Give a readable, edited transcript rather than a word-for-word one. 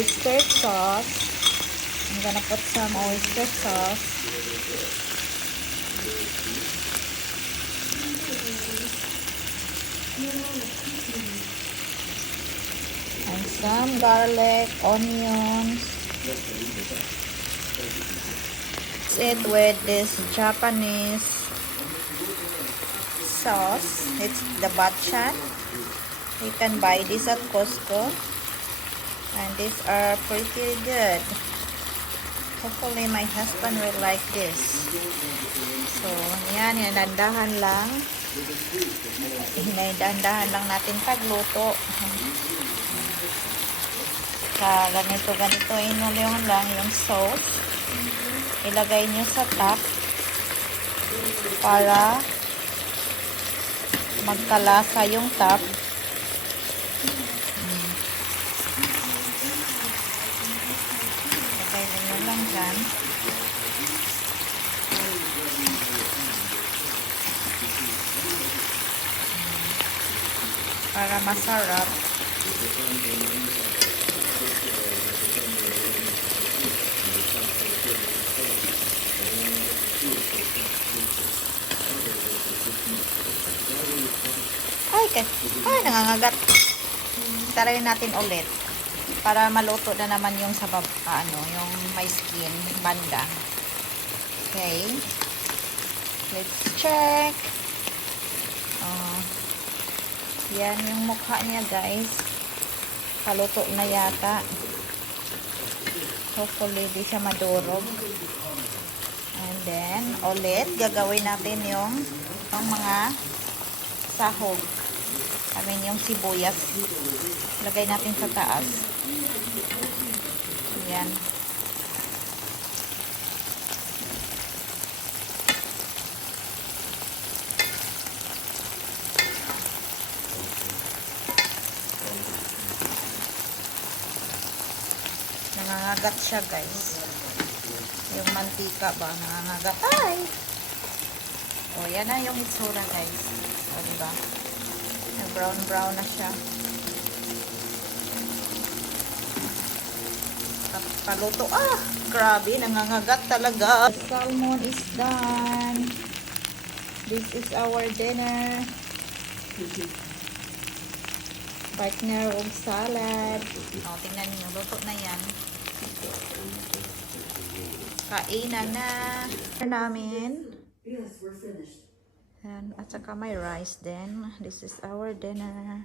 oyster sauce. I'm gonna put some oyster sauce. And some garlic, onions. Mix it with this Japanese sauce. It's the bachan. You can buy this at Costco. And these are pretty good. Hopefully my husband will like this. So, yan, dandahan lang. Dandahan lang natin pagluto. Ganito inulong lang yung sauce. Ilagay nyo sa top para magkalasa yung top. Ilagay nyo lang dyan. Para masarap. Ay, nangangagat. Tarayin natin ulit para maluto na naman yung sa yung may skin banda. Okay. Let's check. Yan yung mukha niya, guys. Paluto na yata. Hopefully di siya madurog. And then ulit gagawin natin yung mga sahog. Yung sibuyas. Lagay natin sa taas. Ayan. Nangangagat siya, guys. Yung mantika ba? Nangangagat. Ay! O, yan na yung itsura, guys. O, diba? Brown na siya. Paluto. Grabe, nangangagat talaga. The salmon is done. This is our dinner. Partner of salad. Tingnan niyo, luto na yan. Kainan na namin. Yes, we're finished. And at saka may rice then. This is our dinner.